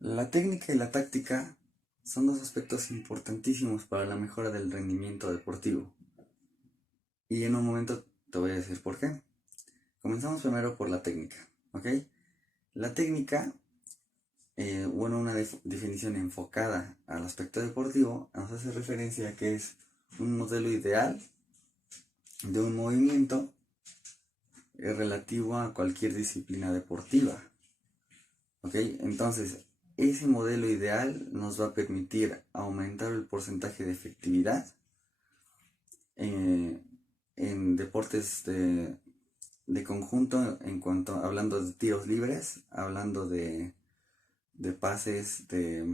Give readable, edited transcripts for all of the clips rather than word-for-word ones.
La técnica y la táctica son dos aspectos importantísimos para la mejora del rendimiento deportivo. Y en un momento te voy a decir por qué. Comenzamos primero por la técnica, ¿ok? La técnica, una definición enfocada al aspecto deportivo, nos hace referencia a que es un modelo ideal de un movimiento relativo a cualquier disciplina deportiva, ¿ok? Entonces, ese modelo ideal nos va a permitir aumentar el porcentaje de efectividad eh, en deportes de conjunto, hablando de tiros libres, hablando de pases, de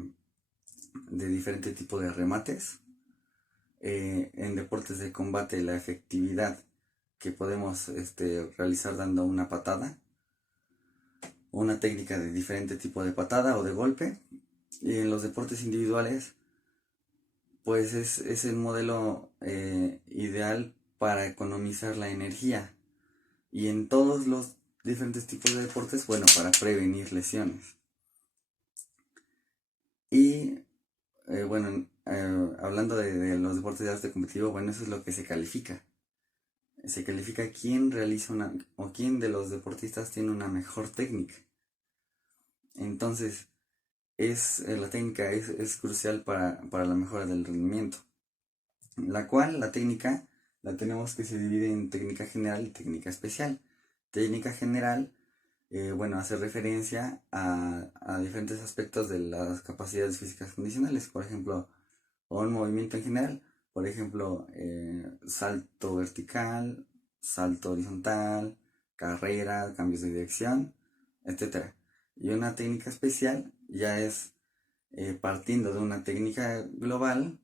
diferente tipo de remates, en deportes de combate la efectividad que podemos realizar dando una patada, una técnica de diferente tipo de patada o de golpe, y en los deportes individuales pues es el modelo ideal para economizar la energía. Y en todos los diferentes tipos de deportes, bueno, para prevenir lesiones. Y hablando de los deportes de arte competitivo, bueno, eso es lo que se califica. Se califica quién realiza o quién de los deportistas tiene una mejor técnica. Entonces, la técnica es crucial para la mejora del rendimiento. La técnica, la tenemos que se divide en técnica general y técnica especial. Técnica general hace referencia a diferentes aspectos de las capacidades físicas condicionales, por ejemplo, o un movimiento en general, por ejemplo, salto vertical, salto horizontal, carrera, cambios de dirección, etcétera. Y una técnica especial ya es partiendo de una técnica global,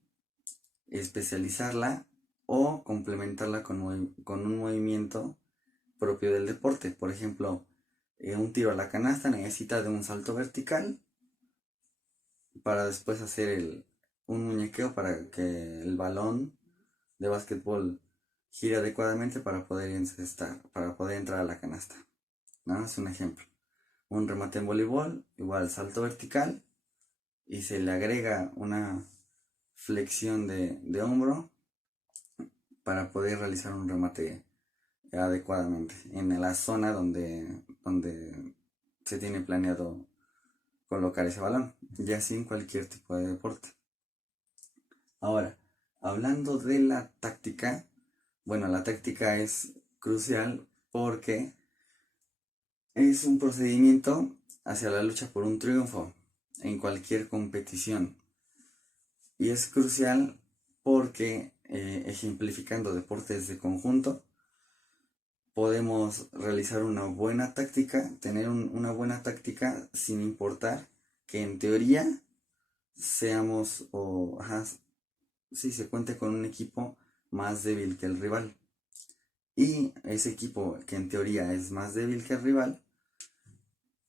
especializarla o complementarla con un movimiento propio del deporte. Por ejemplo, un tiro a la canasta necesita de un salto vertical para después hacer un muñequeo para que el balón de básquetbol gire adecuadamente para poder entrar a la canasta. ¿No? Es un ejemplo. Un remate en voleibol, igual salto vertical y se le agrega una flexión de hombro para poder realizar un remate adecuadamente en la zona donde se tiene planeado colocar ese balón, ya así en cualquier tipo de deporte. Ahora, hablando de la táctica, bueno, la táctica es crucial porque es un procedimiento hacia la lucha por un triunfo en cualquier competición. Y es crucial porque, ejemplificando deportes de conjunto, podemos realizar una buena táctica, tener una buena táctica sin importar que en teoría seamos si se cuente con un equipo más débil que el rival. Y ese equipo que en teoría es más débil que el rival,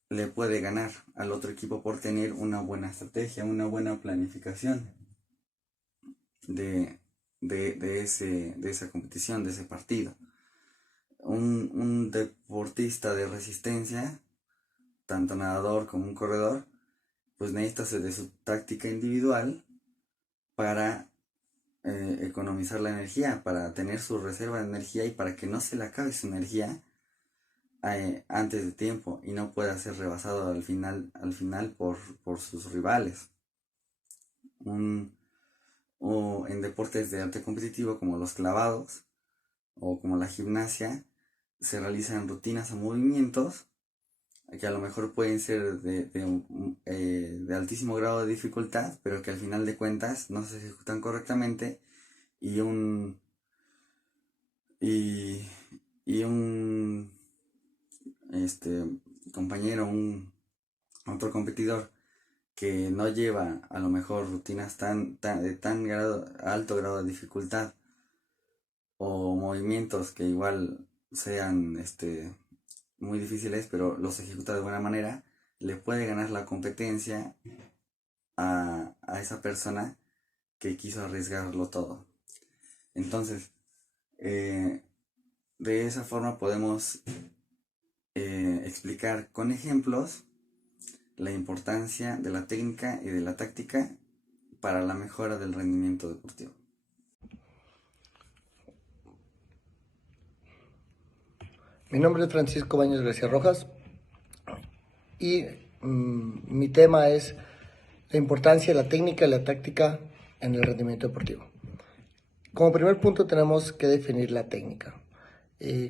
le puede ganar al otro equipo por tener una buena estrategia, una buena planificación de, de esa competición, de ese partido. Un deportista de resistencia, tanto nadador como un corredor, pues necesita de su táctica individual para economizar la energía, para tener su reserva de energía y para que no se le acabe su energía antes de tiempo y no pueda ser rebasado al final por sus rivales. O en deportes de arte competitivo como los clavados o como la gimnasia, se realizan rutinas o movimientos que a lo mejor pueden ser de altísimo grado de dificultad, pero que al final de cuentas no se ejecutan correctamente y un y, y un este compañero, un otro competidor que no lleva a lo mejor rutinas de tan alto grado de dificultad o movimientos que igual sean muy difíciles, pero los ejecuta de buena manera, le puede ganar la competencia a esa persona que quiso arriesgarlo todo. Entonces, de esa forma podemos explicar con ejemplos la importancia de la técnica y de la táctica para la mejora del rendimiento deportivo. Mi nombre es Francisco Baños García Rojas y mi tema es la importancia de la técnica y la táctica en el rendimiento deportivo. Como primer punto tenemos que definir la técnica.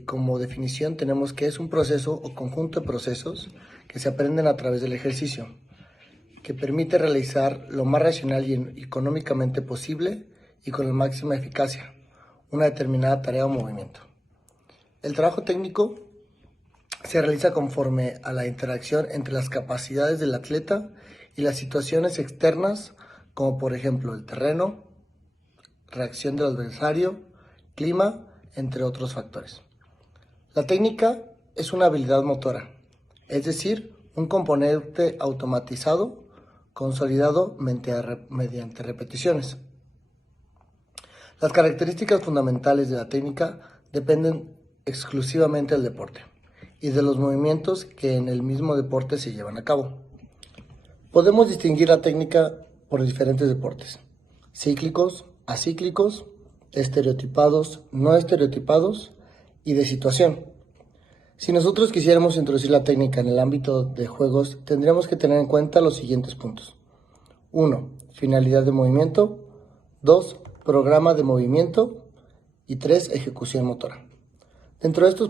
Como definición tenemos que es un proceso o conjunto de procesos que se aprenden a través del ejercicio, que permite realizar lo más racional y económicamente posible y con la máxima eficacia una determinada tarea o movimiento. El trabajo técnico se realiza conforme a la interacción entre las capacidades del atleta y las situaciones externas, como por ejemplo el terreno, reacción del adversario, clima, entre otros factores. La técnica es una habilidad motora, es decir, un componente automatizado, consolidado mediante repeticiones. Las características fundamentales de la técnica dependen exclusivamente del deporte y de los movimientos que en el mismo deporte se llevan a cabo. Podemos distinguir la técnica por diferentes deportes: cíclicos, acíclicos, estereotipados, no estereotipados y de situación. Si nosotros quisiéramos introducir la técnica en el ámbito de juegos, tendríamos que tener en cuenta los siguientes puntos. 1. Finalidad de movimiento. 2. Programa de movimiento. Y 3. Ejecución motora. Dentro de estos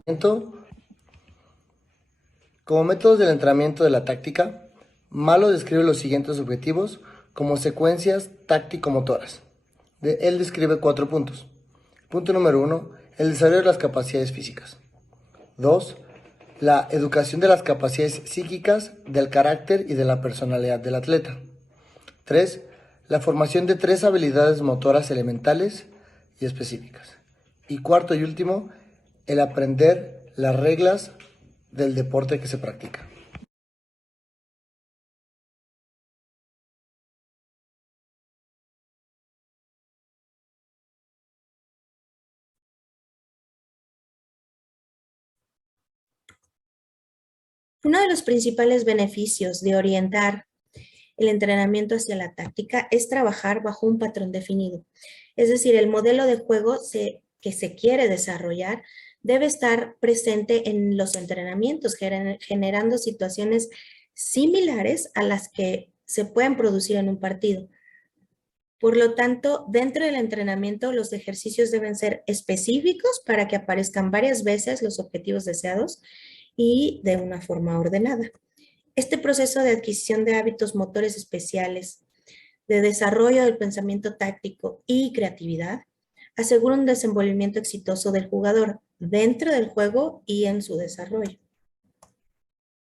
como métodos del entrenamiento de la táctica, Malo describe los siguientes objetivos como secuencias táctico-motoras. Él describe 4 puntos. Punto número 1, el desarrollo de las capacidades físicas. 2, la educación de las capacidades psíquicas, del carácter y de la personalidad del atleta. 3, la formación de 3 habilidades motoras elementales y específicas. Y cuarto y último, el aprender las reglas del deporte que se practica. Uno de los principales beneficios de orientar el entrenamiento hacia la táctica es trabajar bajo un patrón definido. Es decir, el modelo de juego que se quiere desarrollar debe estar presente en los entrenamientos, generando situaciones similares a las que se pueden producir en un partido. Por lo tanto, dentro del entrenamiento, los ejercicios deben ser específicos para que aparezcan varias veces los objetivos deseados y de una forma ordenada. Este proceso de adquisición de hábitos motores especiales, de desarrollo del pensamiento táctico y creatividad, asegura un desenvolvimiento exitoso del jugador dentro del juego y en su desarrollo.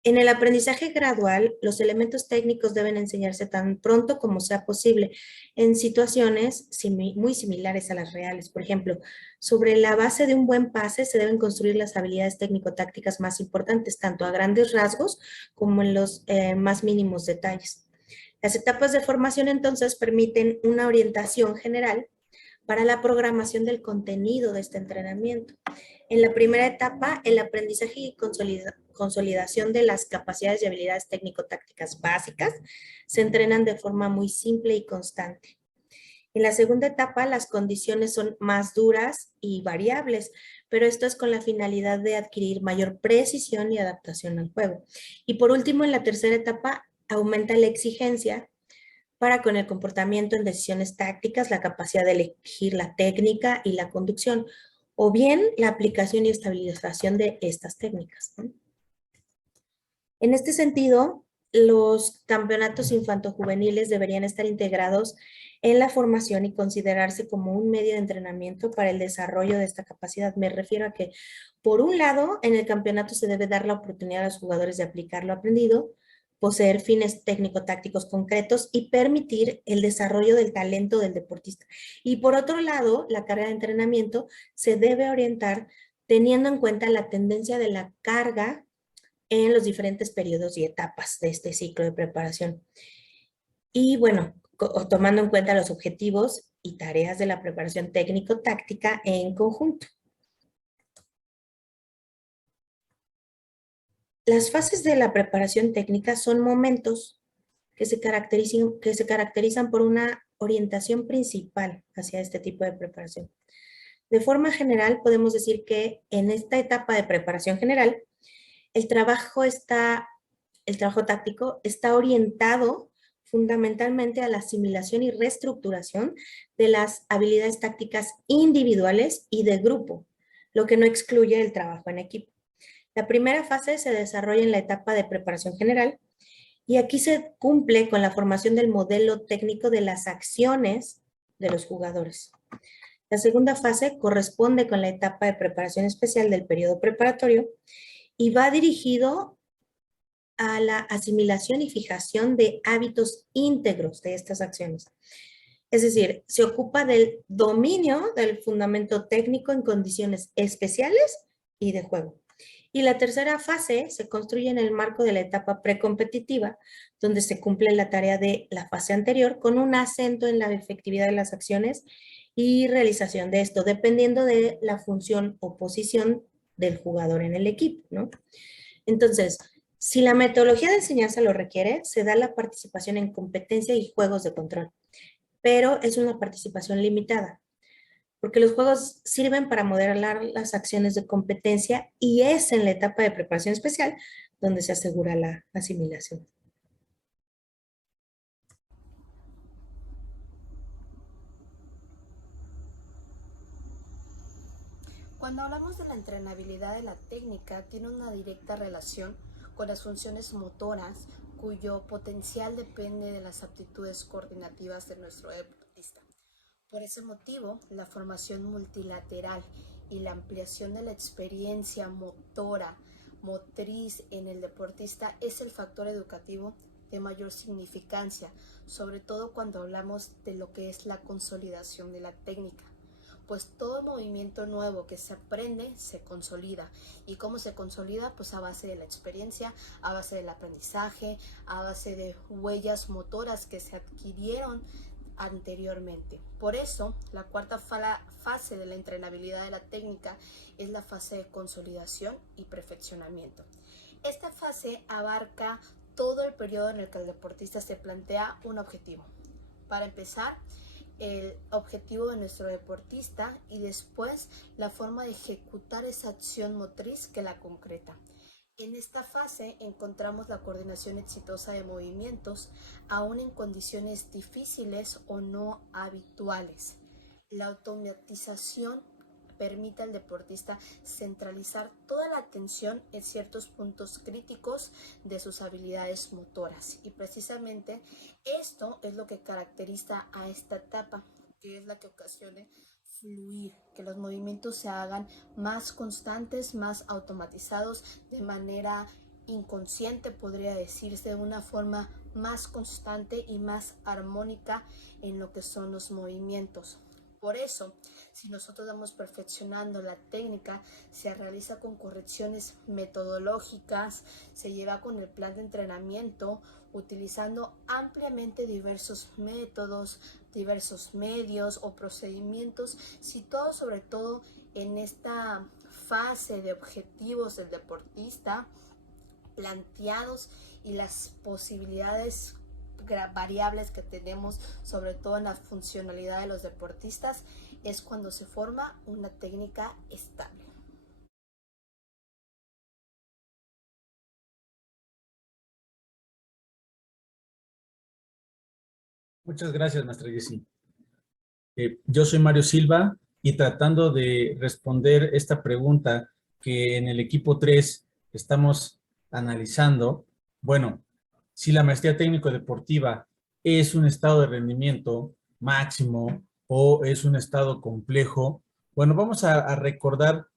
En el aprendizaje gradual, los elementos técnicos deben enseñarse tan pronto como sea posible en situaciones muy similares a las reales. Por ejemplo, sobre la base de un buen pase se deben construir las habilidades técnico-tácticas más importantes, tanto a grandes rasgos como en los más mínimos detalles. Las etapas de formación entonces permiten una orientación general para la programación del contenido de este entrenamiento. En la primera etapa, el aprendizaje y consolidación de las capacidades y habilidades técnico-tácticas básicas se entrenan de forma muy simple y constante. En la segunda etapa, las condiciones son más duras y variables, pero esto es con la finalidad de adquirir mayor precisión y adaptación al juego. Y por último, en la tercera etapa, aumenta la exigencia para con el comportamiento en decisiones tácticas, la capacidad de elegir la técnica y la conducción, o bien la aplicación y estabilización de estas técnicas, ¿no? En este sentido, los campeonatos infantojuveniles deberían estar integrados en la formación y considerarse como un medio de entrenamiento para el desarrollo de esta capacidad. Me refiero a que, por un lado, en el campeonato se debe dar la oportunidad a los jugadores de aplicar lo aprendido, poseer fines técnico-tácticos concretos y permitir el desarrollo del talento del deportista. Y por otro lado, la carga de entrenamiento se debe orientar teniendo en cuenta la tendencia de la carga en los diferentes periodos y etapas de este ciclo de preparación. Y bueno, tomando en cuenta los objetivos y tareas de la preparación técnico-táctica en conjunto. Las fases de la preparación técnica son momentos que se caracterizan por una orientación principal hacia este tipo de preparación. De forma general, podemos decir que en esta etapa de preparación general, el trabajo táctico está orientado fundamentalmente a la asimilación y reestructuración de las habilidades tácticas individuales y de grupo, lo que no excluye el trabajo en equipo. La primera fase se desarrolla en la etapa de preparación general y aquí se cumple con la formación del modelo técnico de las acciones de los jugadores. La segunda fase corresponde con la etapa de preparación especial del periodo preparatorio y va dirigido a la asimilación y fijación de hábitos íntegros de estas acciones. Es decir, se ocupa del dominio del fundamento técnico en condiciones especiales y de juego. Y la tercera fase se construye en el marco de la etapa precompetitiva, donde se cumple la tarea de la fase anterior con un acento en la efectividad de las acciones y realización de esto, dependiendo de la función o posición del jugador en el equipo, ¿no? Entonces, si la metodología de enseñanza lo requiere, se da la participación en competencia y juegos de control, pero es una participación limitada, porque los juegos sirven para modelar las acciones de competencia y es en la etapa de preparación especial donde se asegura la asimilación. Cuando hablamos de la entrenabilidad de la técnica, tiene una directa relación con las funciones motoras, cuyo potencial depende de las aptitudes coordinativas de nuestro deportista. Por ese motivo, la formación multilateral y la ampliación de la experiencia motora, motriz en el deportista es el factor educativo de mayor significancia, sobre todo cuando hablamos de lo que es la consolidación de la técnica. Pues todo movimiento nuevo que se aprende se consolida. ¿Y cómo se consolida? Pues a base de la experiencia, a base del aprendizaje, a base de huellas motoras que se adquirieron anteriormente. Por eso, la cuarta fase de la entrenabilidad de la técnica es la fase de consolidación y perfeccionamiento. Esta fase abarca todo el periodo en el que el deportista se plantea un objetivo. Para empezar, el objetivo de nuestro deportista y después la forma de ejecutar esa acción motriz que la concreta. En esta fase encontramos la coordinación exitosa de movimientos, aún en condiciones difíciles o no habituales. La automatización permite al deportista centralizar toda la atención en ciertos puntos críticos de sus habilidades motoras. Y precisamente esto es lo que caracteriza a esta etapa, que es la que ocasiona fluir, que los movimientos se hagan más constantes, más automatizados, de manera inconsciente, podría decirse, de una forma más constante y más armónica en lo que son los movimientos. Por eso, si nosotros vamos perfeccionando la técnica, se realiza con correcciones metodológicas, se lleva con el plan de entrenamiento, utilizando ampliamente diversos métodos, diversos medios o procedimientos, situado sobre todo en esta fase de objetivos del deportista planteados y las posibilidades variables que tenemos, sobre todo en la funcionalidad de los deportistas, es cuando se forma una técnica estable. Muchas gracias, maestra Jessie. Yo soy Mario Silva y tratando de responder esta pregunta que en el equipo 3 estamos analizando, bueno, si la maestría técnico-deportiva es un estado de rendimiento máximo o es un estado complejo, bueno, vamos a recordar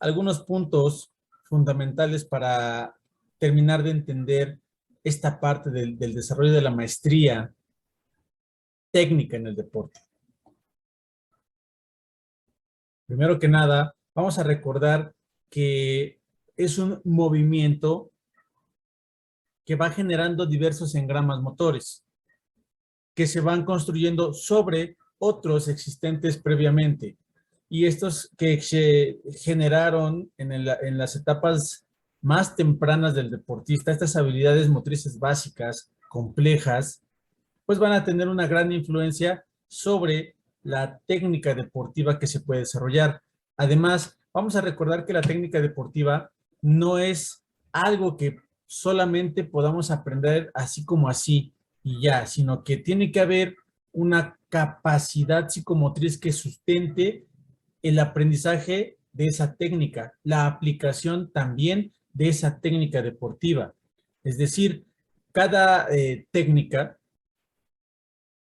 algunos puntos fundamentales para terminar de entender esta parte del desarrollo de la maestría técnica en el deporte. Primero que nada, vamos a recordar que es un movimiento que va generando diversos engramas motores que se van construyendo sobre otros existentes previamente. Y estos que se generaron en las etapas más tempranas del deportista, estas habilidades motrices básicas, complejas, pues van a tener una gran influencia sobre la técnica deportiva que se puede desarrollar. Además, vamos a recordar que la técnica deportiva no es algo que solamente podamos aprender así como así y ya, sino que tiene que haber una capacidad psicomotriz que sustente el aprendizaje de esa técnica, la aplicación también de esa técnica deportiva. Es decir, cada técnica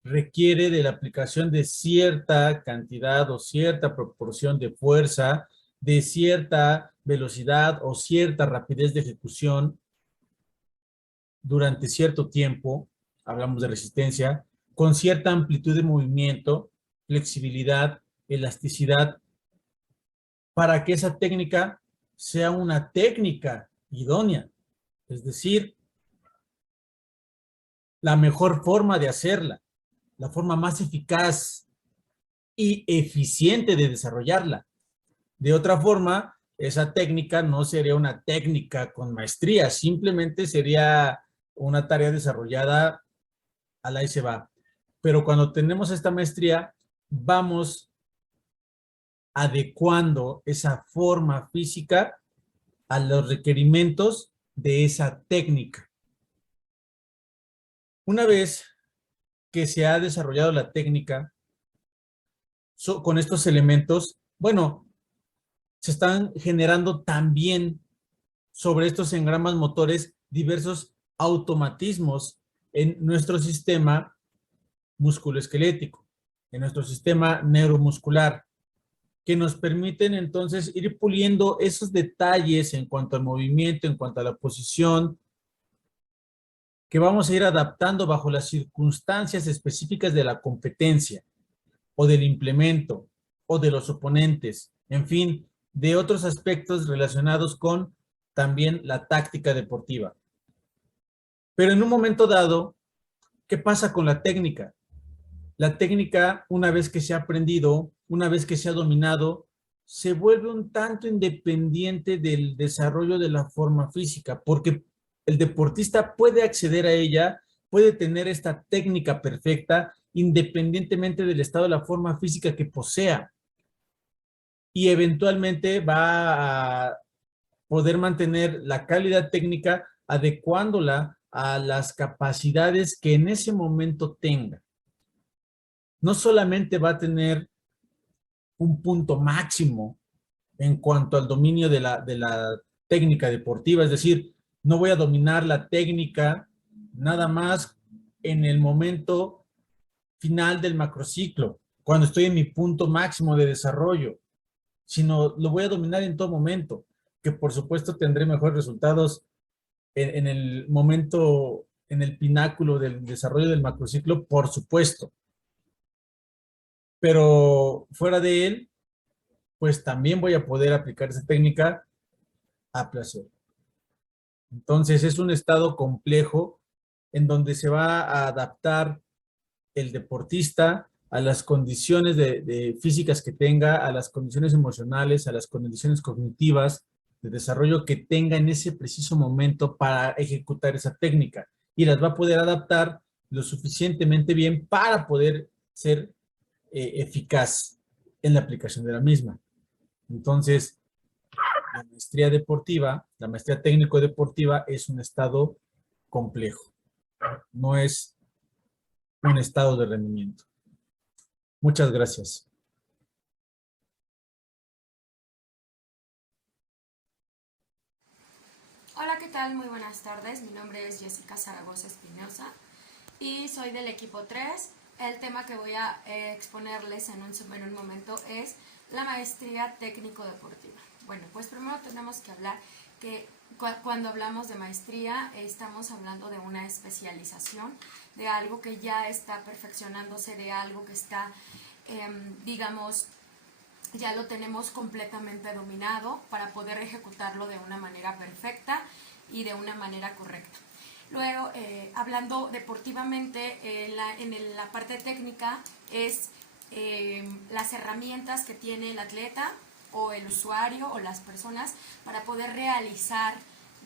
requiere de la aplicación de cierta cantidad o cierta proporción de fuerza, de cierta velocidad o cierta rapidez de ejecución durante cierto tiempo, hablamos de resistencia, con cierta amplitud de movimiento, flexibilidad, elasticidad, para que esa técnica sea una técnica idónea. Es decir, la mejor forma de hacerla, la forma más eficaz y eficiente de desarrollarla. De otra forma, esa técnica no sería una técnica con maestría, simplemente sería una tarea desarrollada a la y se va. Pero cuando tenemos esta maestría, vamos adecuando esa forma física a los requerimientos de esa técnica. Una vez que se ha desarrollado la técnica con estos elementos, bueno, se están generando también sobre estos engramas motores diversos automatismos en nuestro sistema musculoesquelético, en nuestro sistema neuromuscular, que nos permiten entonces ir puliendo esos detalles en cuanto al movimiento, en cuanto a la posición, que vamos a ir adaptando bajo las circunstancias específicas de la competencia o del implemento o de los oponentes, en fin, de otros aspectos relacionados con también la táctica deportiva. Pero en un momento dado, ¿qué pasa con la técnica? La técnica, una vez que se ha aprendido, una vez que se ha dominado, se vuelve un tanto independiente del desarrollo de la forma física, porque el deportista puede acceder a ella, puede tener esta técnica perfecta, independientemente del estado de la forma física que posea. Y eventualmente va a poder mantener la calidad técnica adecuándola a las capacidades que en ese momento tenga. No solamente va a tener un punto máximo en cuanto al dominio de la técnica deportiva, es decir, no voy a dominar la técnica nada más en el momento final del macrociclo, cuando estoy en mi punto máximo de desarrollo, sino lo voy a dominar en todo momento, que por supuesto tendré mejores resultados en el momento, en el pináculo del desarrollo del macrociclo, por supuesto. Pero fuera de él, pues también voy a poder aplicar esa técnica a placer. Entonces es un estado complejo en donde se va a adaptar el deportista a las condiciones de físicas que tenga, a las condiciones emocionales, a las condiciones cognitivas de desarrollo que tenga en ese preciso momento para ejecutar esa técnica y las va a poder adaptar lo suficientemente bien para poder ser eficaz en la aplicación de la misma. Entonces, la maestría deportiva, la maestría técnico-deportiva es un estado complejo, no es un estado de rendimiento. Muchas gracias. Hola, ¿qué tal? Muy buenas tardes. Mi nombre es Jessica Zaragoza Espinosa y soy del equipo 3. El tema que voy a exponerles en un momento es la maestría técnico-deportiva. Bueno, pues primero tenemos que hablar que cuando hablamos de maestría estamos hablando de una especialización, de algo que ya está perfeccionándose, de algo que está, digamos, ya lo tenemos completamente dominado para poder ejecutarlo de una manera perfecta y de una manera correcta. Luego, hablando deportivamente, en la parte técnica es las herramientas que tiene el atleta o el usuario o las personas para poder realizar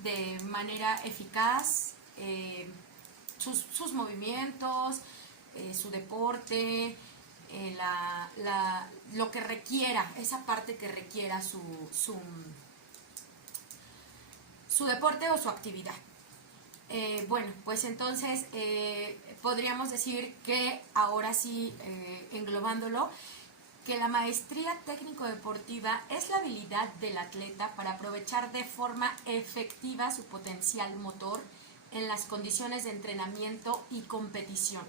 de manera eficaz sus movimientos, su deporte, lo que requiera, esa parte que requiera su deporte o su actividad. Bueno, pues entonces podríamos decir que ahora sí, englobándolo, que la maestría técnico-deportiva es la habilidad del atleta para aprovechar de forma efectiva su potencial motor en las condiciones de entrenamiento y competición,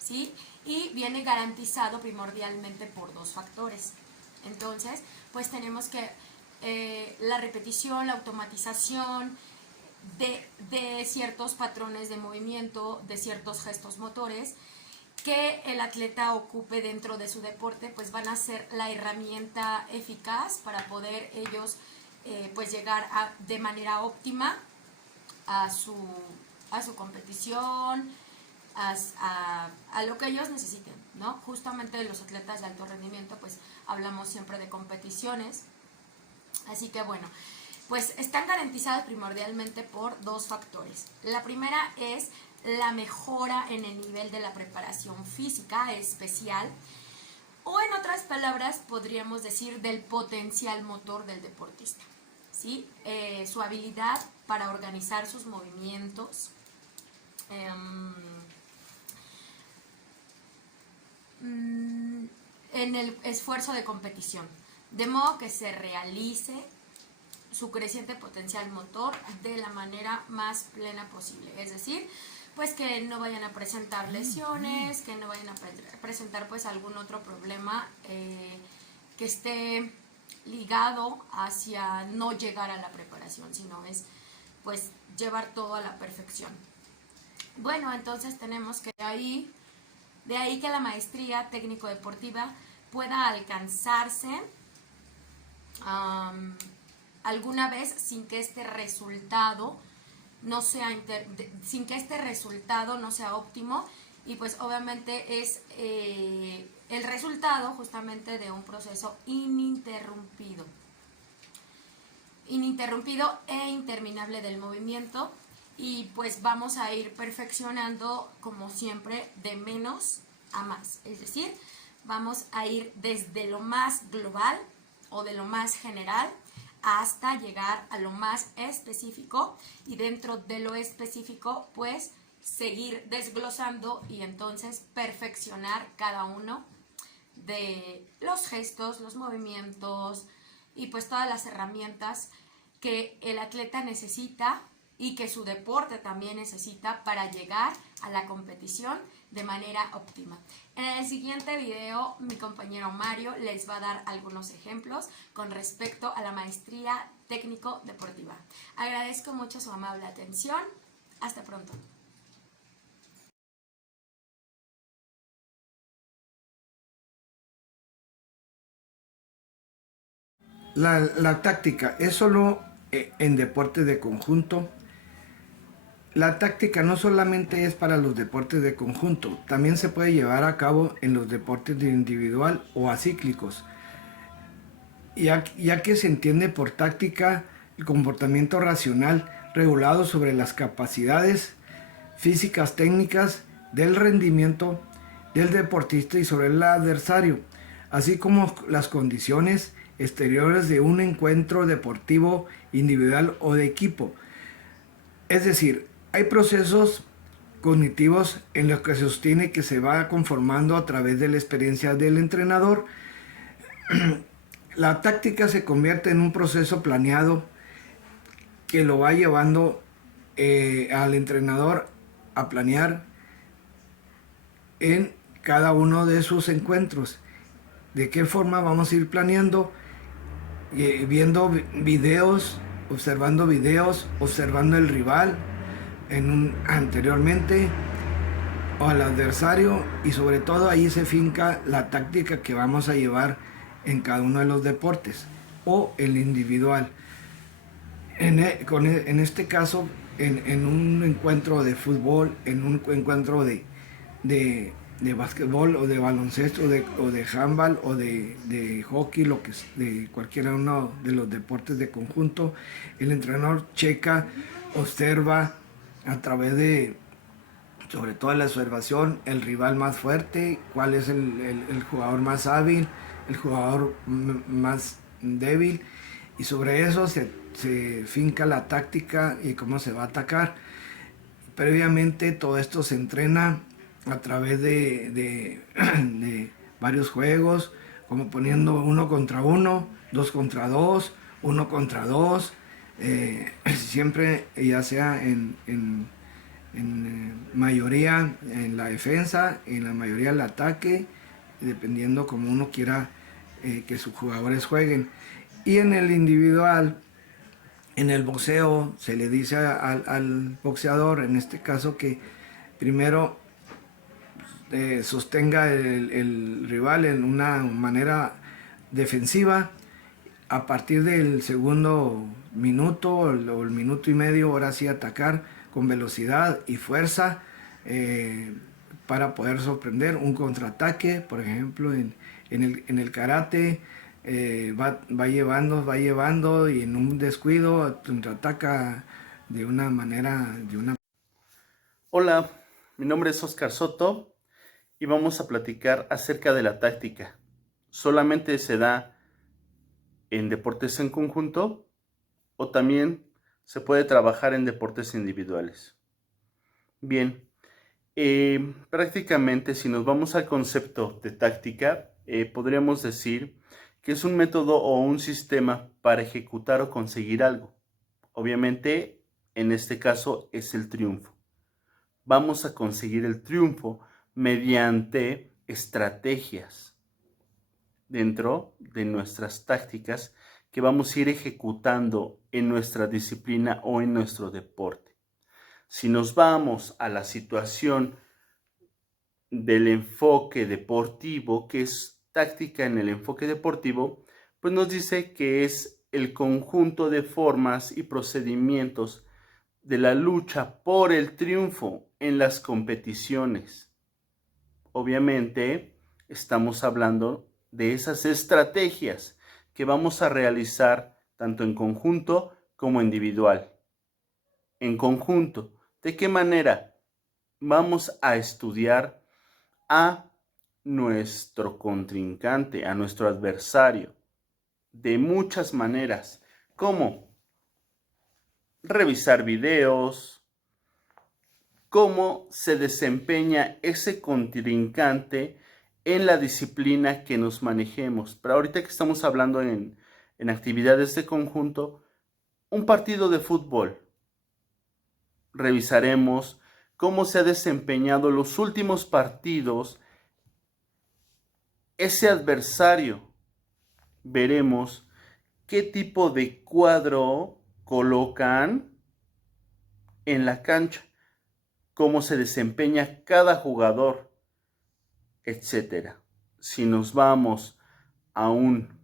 ¿sí? Y viene garantizado primordialmente por dos factores. Entonces, pues tenemos que la repetición, la automatización de ciertos patrones de movimiento, de ciertos gestos motores, que el atleta ocupe dentro de su deporte, pues van a ser la herramienta eficaz para poder ellos pues llegar de manera óptima a su competición, a lo que ellos necesiten, ¿no? Justamente los atletas de alto rendimiento, pues hablamos siempre de competiciones, así que bueno, pues están garantizados primordialmente por dos factores. La primera es la mejora en el nivel de la preparación física especial, o en otras palabras podríamos decir del potencial motor del deportista, ¿sí? Su habilidad para organizar sus movimientos, en el esfuerzo de competición, de modo que se realice su creciente potencial motor de la manera más plena posible, es decir, pues que no vayan a presentar lesiones, que no vayan a presentar pues algún otro problema que esté ligado hacia no llegar a la preparación, sino es pues llevar todo a la perfección. Bueno, entonces tenemos que de ahí que la maestría técnico-deportiva pueda alcanzarse alguna vez sin que este resultado no sea óptimo, y pues obviamente es el resultado justamente de un proceso ininterrumpido e interminable del movimiento, y pues vamos a ir perfeccionando como siempre de menos a más, es decir, vamos a ir desde lo más global o de lo más general hasta llegar a lo más específico, y dentro de lo específico pues seguir desglosando y entonces perfeccionar cada uno de los gestos, los movimientos y pues todas las herramientas que el atleta necesita y que su deporte también necesita para llegar a la competición de manera óptima. En el siguiente video, mi compañero Mario les va a dar algunos ejemplos con respecto a la maestría técnico-deportiva. Agradezco mucho su amable atención. Hasta pronto. La táctica es solo en deportes de conjunto. La táctica no solamente es para los deportes de conjunto, también se puede llevar a cabo en los deportes de individual o acíclicos, ya que se entiende por táctica el comportamiento racional regulado sobre las capacidades físicas técnicas del rendimiento del deportista y sobre el adversario, así como las condiciones exteriores de un encuentro deportivo individual o de equipo. Es decir, hay procesos cognitivos en los que se sostiene que se va conformando a través de la experiencia del entrenador. La táctica se convierte en un proceso planeado que lo va llevando al entrenador a planear en cada uno de sus encuentros. ¿De qué forma vamos a ir planeando? Viendo videos, observando el rival anteriormente o al adversario, y sobre todo ahí se finca la táctica que vamos a llevar en cada uno de los deportes o el individual. En este caso, en un encuentro de fútbol, en un encuentro de básquetbol o de baloncesto o de handball o de hockey, de cualquiera uno de los deportes de conjunto. El entrenador checa, observa a través de, sobre todo la observación, el rival más fuerte, cuál es el jugador más hábil, el jugador más débil, y sobre eso se finca la táctica y cómo se va a atacar. Previamente todo esto se entrena a través de varios juegos, como poniendo 1 contra 1, 2 contra 2, 1 contra 2, siempre ya sea en mayoría en la defensa, en la mayoría en el ataque, dependiendo como uno quiera que sus jugadores jueguen. Y en el individual, en el boxeo, se le dice al boxeador, en este caso, que primero sostenga el rival en una manera defensiva. A partir del segundo minuto o el minuto y medio, ahora sí atacar con velocidad y fuerza para poder sorprender un contraataque. Por ejemplo, en el karate va llevando y en un descuido contraataca de una manera. Hola, mi nombre es Oscar Soto y vamos a platicar acerca de la táctica. ¿Solamente se da en deportes en conjunto o también se puede trabajar en deportes individuales? Bien, prácticamente si nos vamos al concepto de táctica, podríamos decir que es un método o un sistema para ejecutar o conseguir algo. Obviamente, en este caso es el triunfo. Vamos a conseguir el triunfo mediante estrategias dentro de nuestras tácticas que vamos a ir ejecutando en nuestra disciplina o en nuestro deporte. Si nos vamos a la situación del enfoque deportivo, que es táctica en el enfoque deportivo, pues nos dice que es el conjunto de formas y procedimientos de la lucha por el triunfo en las competiciones. Obviamente, estamos hablando de esas estrategias que vamos a realizar tanto en conjunto como individual. En conjunto, ¿de qué manera? Vamos a estudiar a nuestro contrincante, a nuestro adversario, de muchas maneras, como revisar videos, cómo se desempeña ese contrincante en la disciplina que nos manejemos. Pero ahorita que estamos hablando en actividades de conjunto, un partido de fútbol, revisaremos cómo se ha desempeñado los últimos partidos ese adversario. Veremos qué tipo de cuadro colocan en la cancha, cómo se desempeña cada jugador, etc. Si nos vamos a un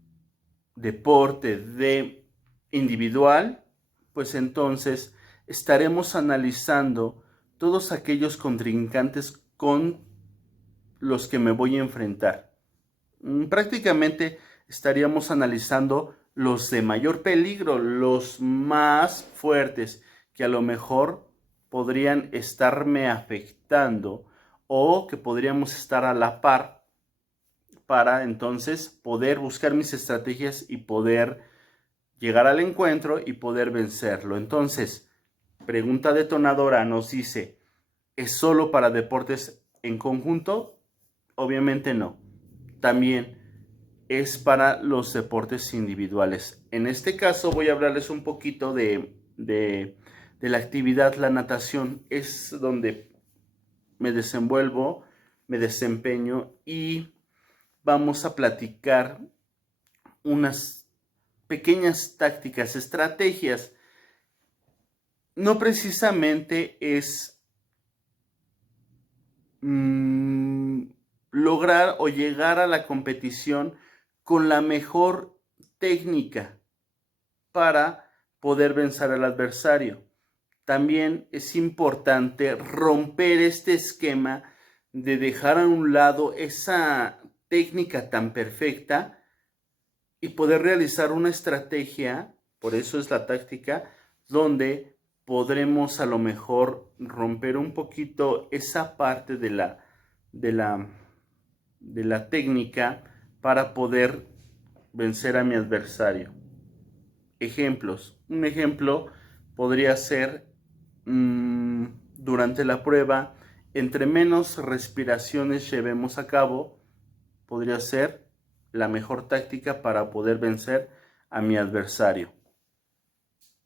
deporte de individual, pues entonces estaremos analizando todos aquellos contrincantes con los que me voy a enfrentar. Prácticamente estaríamos analizando los de mayor peligro, los más fuertes, que a lo mejor podrían estarme afectando o que podríamos estar a la par para entonces poder buscar mis estrategias y poder llegar al encuentro y poder vencerlo. Entonces, pregunta detonadora nos dice, ¿es solo para deportes en conjunto? Obviamente no. También es para los deportes individuales. En este caso voy a hablarles un poquito de la actividad, la natación. Es donde me desenvuelvo, me desempeño y vamos a platicar unas pequeñas tácticas, estrategias. No precisamente es lograr o llegar a la competición con la mejor técnica para poder vencer al adversario. También es importante romper este esquema de dejar a un lado esa técnica tan perfecta y poder realizar una estrategia, por eso es la táctica, donde podremos a lo mejor romper un poquito esa parte de la técnica para poder vencer a mi adversario. Ejemplos. Un ejemplo podría ser durante la prueba, entre menos respiraciones llevemos a cabo, podría ser la mejor táctica para poder vencer a mi adversario.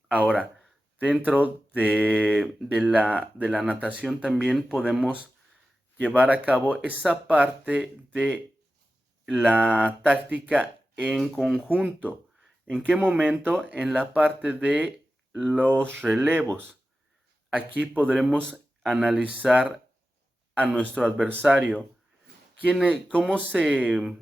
Ahora, dentro de la natación también podemos llevar a cabo esa parte de la táctica en conjunto. ¿En qué momento? En la parte de los relevos. Aquí podremos analizar a nuestro adversario, cómo se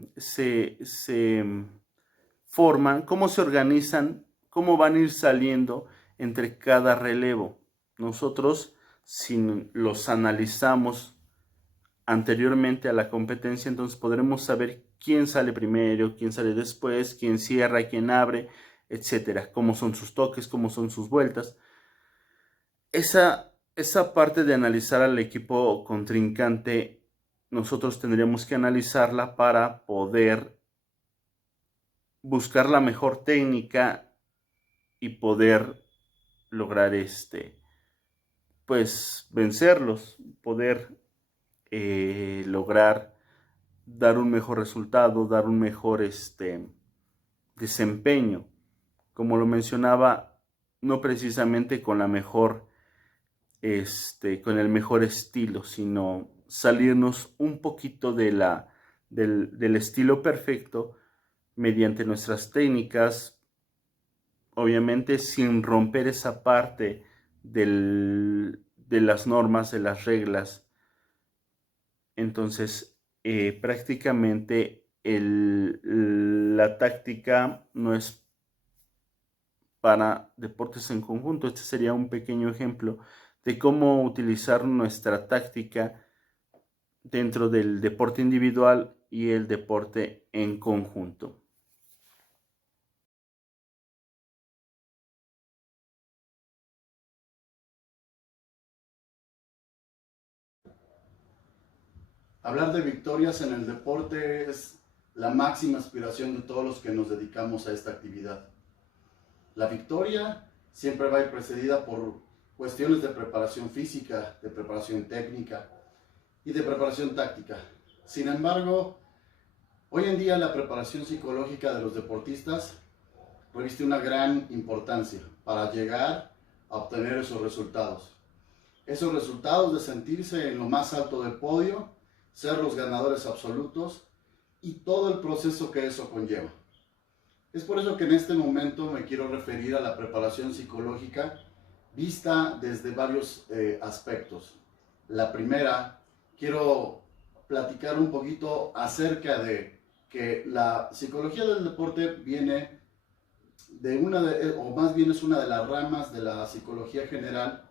forman, cómo se organizan, cómo van a ir saliendo entre cada relevo. Nosotros, si los analizamos anteriormente a la competencia, entonces podremos saber quién sale primero, quién sale después, quién cierra, quién abre, etcétera, cómo son sus toques, cómo son sus vueltas. Esa parte de analizar al equipo contrincante, nosotros tendríamos que analizarla para poder buscar la mejor técnica y poder lograr pues vencerlos, poder lograr dar un mejor resultado, dar un mejor desempeño. Como lo mencionaba, no precisamente con la mejor con el mejor estilo, sino salirnos un poquito del estilo perfecto mediante nuestras técnicas, obviamente sin romper esa parte de las normas, de las reglas. Entonces, prácticamente la táctica no es para deportes en conjunto. Este sería un pequeño ejemplo de cómo utilizar nuestra táctica dentro del deporte individual y el deporte en conjunto. Hablar de victorias en el deporte es la máxima aspiración de todos los que nos dedicamos a esta actividad. La victoria siempre va a ir precedida por cuestiones de preparación física, de preparación técnica y de preparación táctica. Sin embargo, hoy en día la preparación psicológica de los deportistas reviste una gran importancia para llegar a obtener esos resultados. Esos resultados de sentirse en lo más alto del podio, ser los ganadores absolutos y todo el proceso que eso conlleva. Es por eso que en este momento me quiero referir a la preparación psicológica vista desde varios aspectos. La primera, quiero platicar un poquito acerca de que la psicología del deporte viene de o más bien es una de las ramas de la psicología general